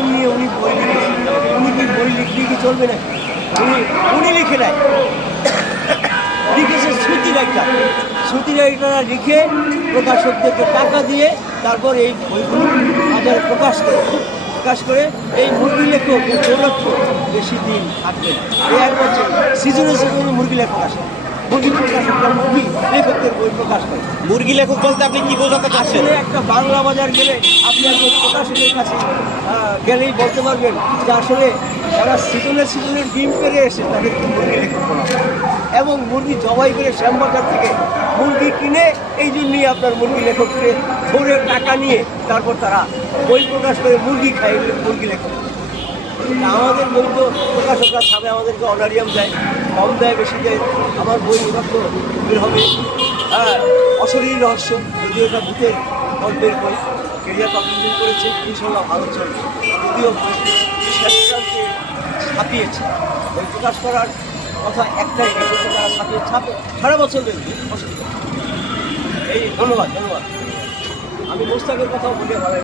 জীবন নিয়ে উনি বই লিখেছেন উনি কি বই লিখলে কি চলবে না উনি উনি লিখে নেয়। লিখেছে শ্রুতি রাইটার শ্রুতি রাইটাররা লিখে প্রকাশকদেরকে টাকা দিয়ে তারপর এই বইগুলো বাজারে প্রকাশ করে। প্রকাশ করে এই মুরগি লেখক দৌলত্ব বেশি দিন থাকবে এক বছর সিজনে সিজনে মুরগি লেখক আসে। মুরগি লেখকদের বই প্রকাশ করে মুরগি লেখক বলতে আপনি কি বোঝাতে চাচ্ছেন? একটা বাংলা বাজার গেলে আপনি একজন প্রকাশকের কাছে গেলেই বলতে পারবেন যে আসলে তারা সিজনের সিজনের ডিম পেরে এসে তাদেরকে মুরগি লেখক বলা এবং মুরগি জবাই করে শ্যামবাজার থেকে মুরগি কিনে এই জন্যই আপনার মুরগি লেখককে ধরে টাকা নিয়ে তারপর তারা বই প্রকাশ করে মুরগি খায় মুরগি লেখক। আমাদের বই তো প্রকাশকরা ছাড়ে আমাদেরকে অনারিয়াম দেয়। কম দেয় বেশি দেয় আমার বই মাত্র বের হবে। হ্যাঁ অশরীর রহস্য, যদিও এটা ভূতের গল্পের বই কেরিয়ার পাবলিশিং করেছে ইনশাল্লাহ ভালো চলবে। যদিও ছাপিয়েছে। বই প্রকাশ করার কথা একটাই ছাপিয়ে ছাপে সারা বছর দেখবে অসুবিধা এই, ধন্যবাদ ধন্যবাদ। আমি মোস্তাকের কথাও বলে ভালো